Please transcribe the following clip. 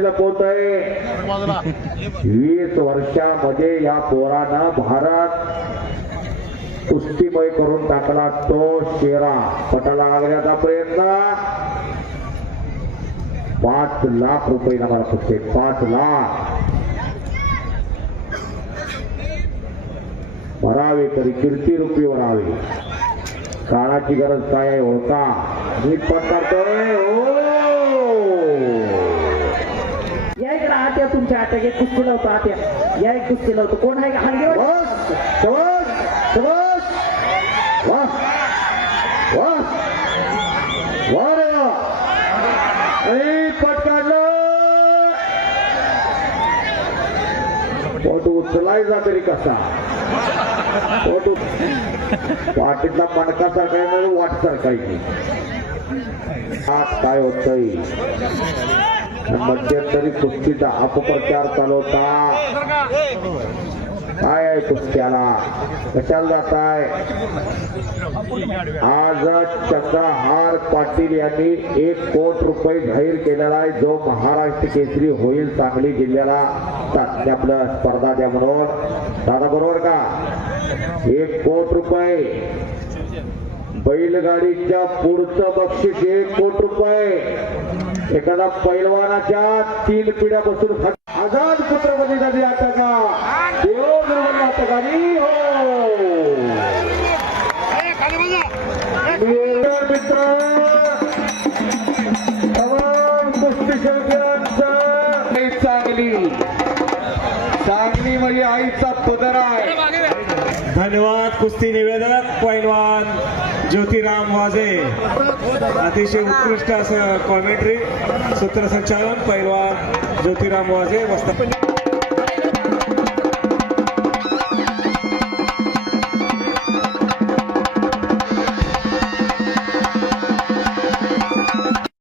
कुस्तीला पोहतोय. 20 वर्षामध्ये या पोरानं भारत कुस्तीमय करून टाकला. तो शेरा पटाला लागण्याचा प्रयत्न. 5 लाख रुपये नावाला कुस्ती. 5 लाख भरावे तरी कीर्ती रुपये भरावे. काळाची गरज काय आहे होता. नीट पटकारतोय. या इकडे आत्या तुमच्या आत्या एक कुस्ती लावतो. आत्या या एक कुस्ती लावतो. कोण आहे हलगे फोटो उचलायचा तरी कसा. फोटो पाठीतला मणका सारखा वाट सारखायची. काय होतंय मध्यंतरी कुस्तीचा अपप्रचार चालवता. काय आहे कुस्त्याला कशाला जाताय. आज चंद्रहार पाटील यांनी 1 कोटी रुपये जाहीर केलेला आहे. जो महाराष्ट्र केसरी होईल सांगली जिल्ह्याला आपलं स्पर्धा द्या म्हणून. दादा बरोबर का. 1 कोटी रुपये. बैलगाडीच्या पुढचं बक्षीस 1 कोटी रुपये. एखादा पैलवानाच्या 3 पिढ्यापासून आझाद पुत्रपती झाली आता का देव निर्मल आता गाडी. मित्र तमाम कुस्ती सांगली म्हणजे आईचा पदर आहे. धन्यवाद. कुस्ती निवेदक पैलवान ज्योतिराम वाजे. अतिशय उत्कृष्ट असं कॉमेंट्री सूत्रसंचालन पैलवान ज्योतिराम वाजे.